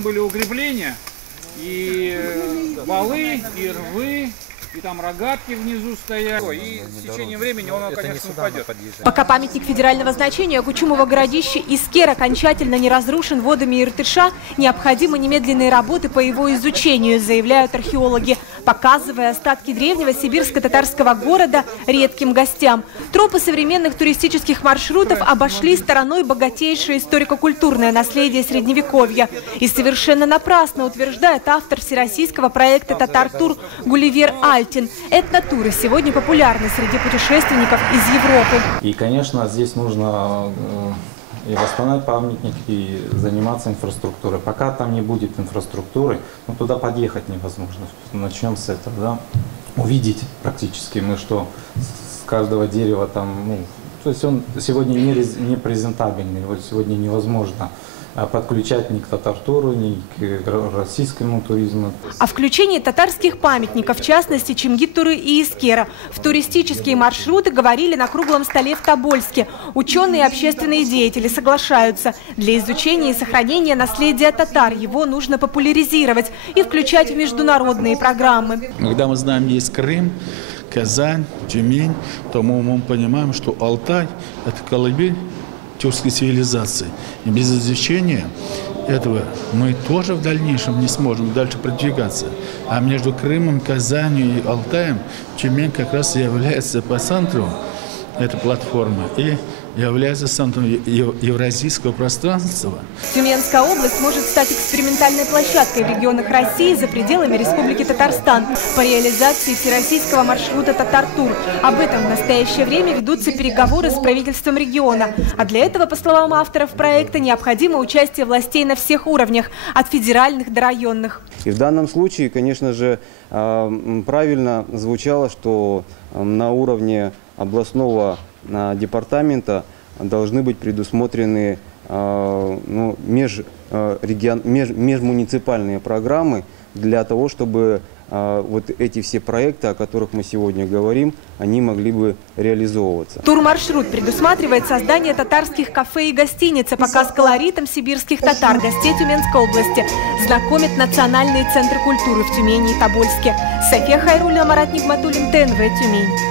были укрепления, и валы, и рвы, и там рогатки внизу стоят. И с течением времени он, конечно, упадет. Пока памятник федерального значения Кучумово городище Искер окончательно не разрушен водами Иртыша, необходимы немедленные работы по его изучению, заявляют археологи, показывая остатки древнего сибирско-татарского города редким гостям. Тропы современных туристических маршрутов обошли стороной богатейшее историко-культурное наследие Средневековья. И совершенно напрасно утверждает автор всероссийского проекта «Татар-тур» Гулливер Альтин. Этнотуры сегодня популярны среди путешественников из Европы. И, конечно, здесь нужно и восстановить памятник, и заниматься инфраструктурой. Пока там не будет инфраструктуры, ну, туда подъехать невозможно. Начнем с этого, да? Увидеть практически мы, что с каждого дерева там, ну, то есть он сегодня не презентабельный, его сегодня невозможно подключать ни к татар-туру, ни к российскому туризму. О включении татарских памятников, в частности Чингит-туры и Искера, в туристические маршруты говорили на круглом столе в Тобольске. Ученые и общественные деятели соглашаются. Для изучения и сохранения наследия татар его нужно популяризировать и включать в международные программы. Когда мы знаем, есть Крым, Казань, Тюмень, то мы понимаем, что Алтай – это колыбель тюркской цивилизации. И без изучения этого мы тоже в дальнейшем не сможем дальше продвигаться. А между Крымом, Казанью и Алтаем Тюмень как раз является по центру этой платформы и является центром евразийского пространства. Тюменская область может стать экспериментальной площадкой в регионах России за пределами Республики Татарстан по реализации всероссийского маршрута «Татар-тур». Об этом в настоящее время ведутся переговоры с правительством региона. А для этого, по словам авторов проекта, необходимо участие властей на всех уровнях, от федеральных до районных. И в данном случае, конечно же, правильно звучало, что на уровне областного департамента должны быть предусмотрены межмуниципальные программы для того, чтобы вот эти все проекты, о которых мы сегодня говорим, они могли бы реализовываться. Турмаршрут предусматривает создание татарских кафе и гостиниц, показ колоритом сибирских татар гостей Тюменской области, знакомит национальные центры культуры в Тюмени и Тобольске. София Хайруллина, Марат Нигматуллин, ТНВ, Тюмень.